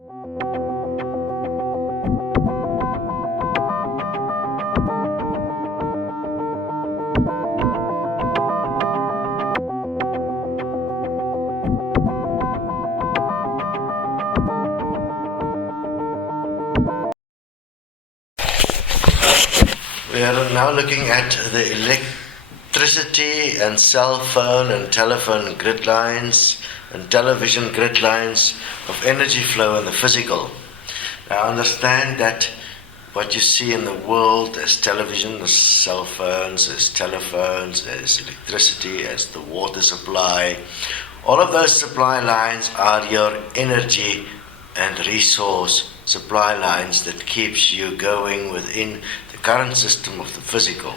We are now looking at the electricity and cell phone and telephone grid lines and television grid lines of energy flow in the physical. Now understand that what you see in the world as television, as cell phones, as telephones, as electricity, as the water supply, all of those supply lines are your energy and resource supply lines that keeps you going within the current system of the physical.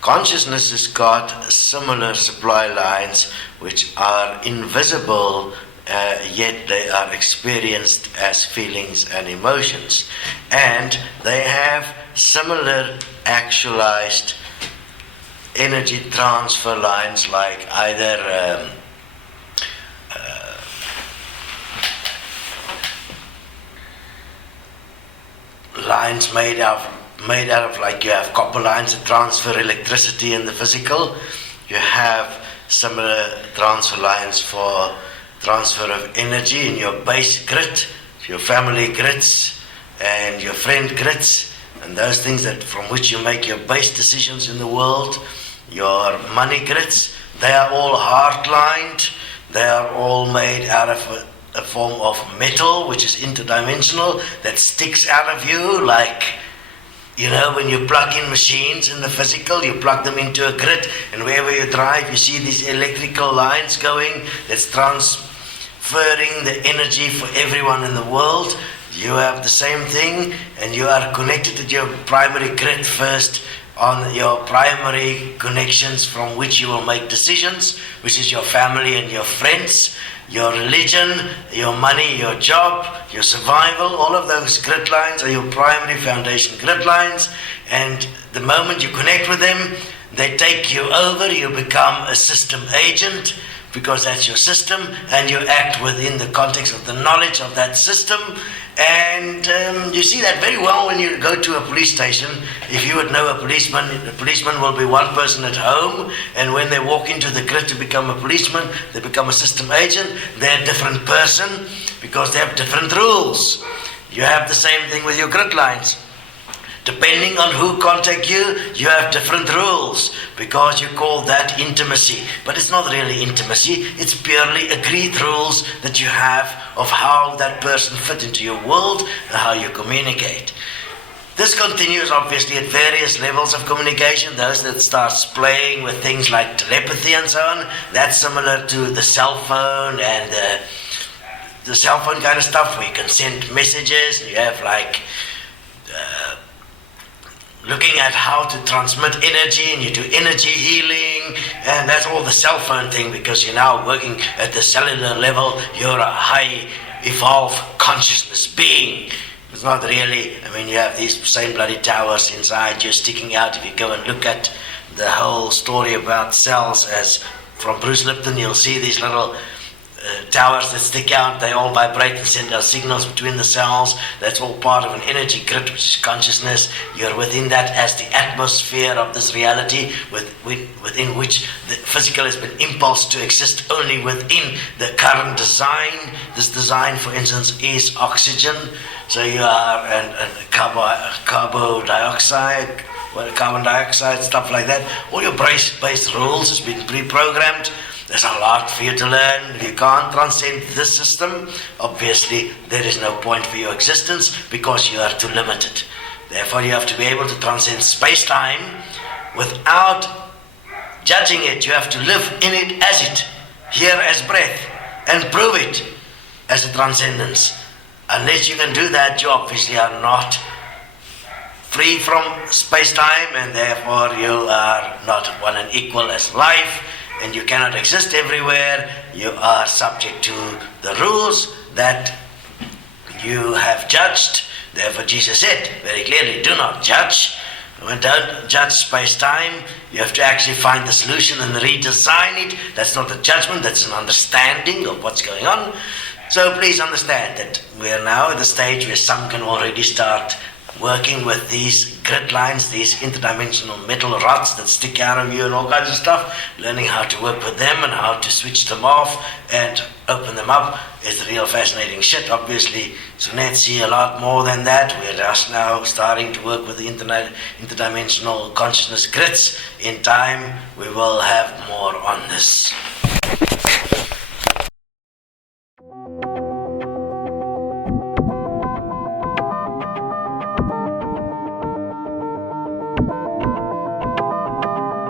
Consciousness has got similar supply lines which are invisible, yet they are experienced as feelings and emotions. And they have similar actualized energy transfer lines, like either lines made out of, like you have copper lines that transfer electricity in the physical. You have similar transfer lines for transfer of energy in your base grid, your family grids and your friend grids, and those things that from which you make your base decisions in the world, your money grids. They are all hard-lined. They are all made out of a form of metal which is interdimensional, that sticks out of you, like, you know, when you plug in machines in the physical, you plug them into a grid, and wherever you drive, you see these electrical lines going that's transferring the energy for everyone in the world. You have the same thing, and you are connected to your primary grid first, on your primary connections from which you will make decisions, which is your family and your friends, your religion, your money, your job, your survival. All of those grid lines are your primary foundation grid lines, and the moment you connect with them, they take you over. You become a system agent, because that's your system, and you act within the context of the knowledge of that system. And you see that very well when you go to a police station. If you would know a policeman, the policeman will be one person at home, and when they walk into the grid to become a policeman, they become a system agent. They're a different person because they have different rules. You have the same thing with your grid lines. Depending on who contact you, you have different rules, because you call that intimacy. But it's not really intimacy, it's purely agreed rules that you have of how that person fit into your world and how you communicate. This continues obviously at various levels of communication. Those that starts playing with things like telepathy and so on, that's similar to the cell phone and the cell phone kind of stuff, where you can send messages, and you have like looking at how to transmit energy, and you do energy healing, and that's all the cell phone thing, because you're now working at the cellular level. You're a high evolved consciousness being. It's not really, I mean, you have these same bloody towers inside you sticking out. If you go and look at the whole story about cells, as from Bruce Lipton, you'll see these little towers that stick out. They all vibrate and send out signals between the cells. That's all part of an energy grid, which is consciousness. You're within that as the atmosphere of this reality, within which the physical has been impulsed to exist only within the current design. This design, for instance, is oxygen. So you are carbon dioxide, stuff like that. All your base rules has been pre-programmed. There's a lot for you to learn. If you can't transcend this system, obviously there is no point for your existence, because you are too limited. Therefore you have to be able to transcend space-time without judging it. You have to live in it as it, here as breath, and prove it as a transcendence. Unless you can do that, you obviously are not free from space-time, and therefore you are not one and equal as life, and you cannot exist everywhere. You are subject to the rules that you have judged. Therefore Jesus said very clearly, do not judge. Don't judge space-time. You have to actually find the solution and redesign it. That's not a judgment, that's an understanding of what's going on. So please understand that we are now at the stage where some can already start working with these grid lines, these interdimensional metal rods that stick out of you and all kinds of stuff, learning how to work with them and how to switch them off and open them up. It's real fascinating shit. Obviously, Sunet see a lot more than that. We're just now starting to work with the interdimensional consciousness grids. In time, we will have more on this.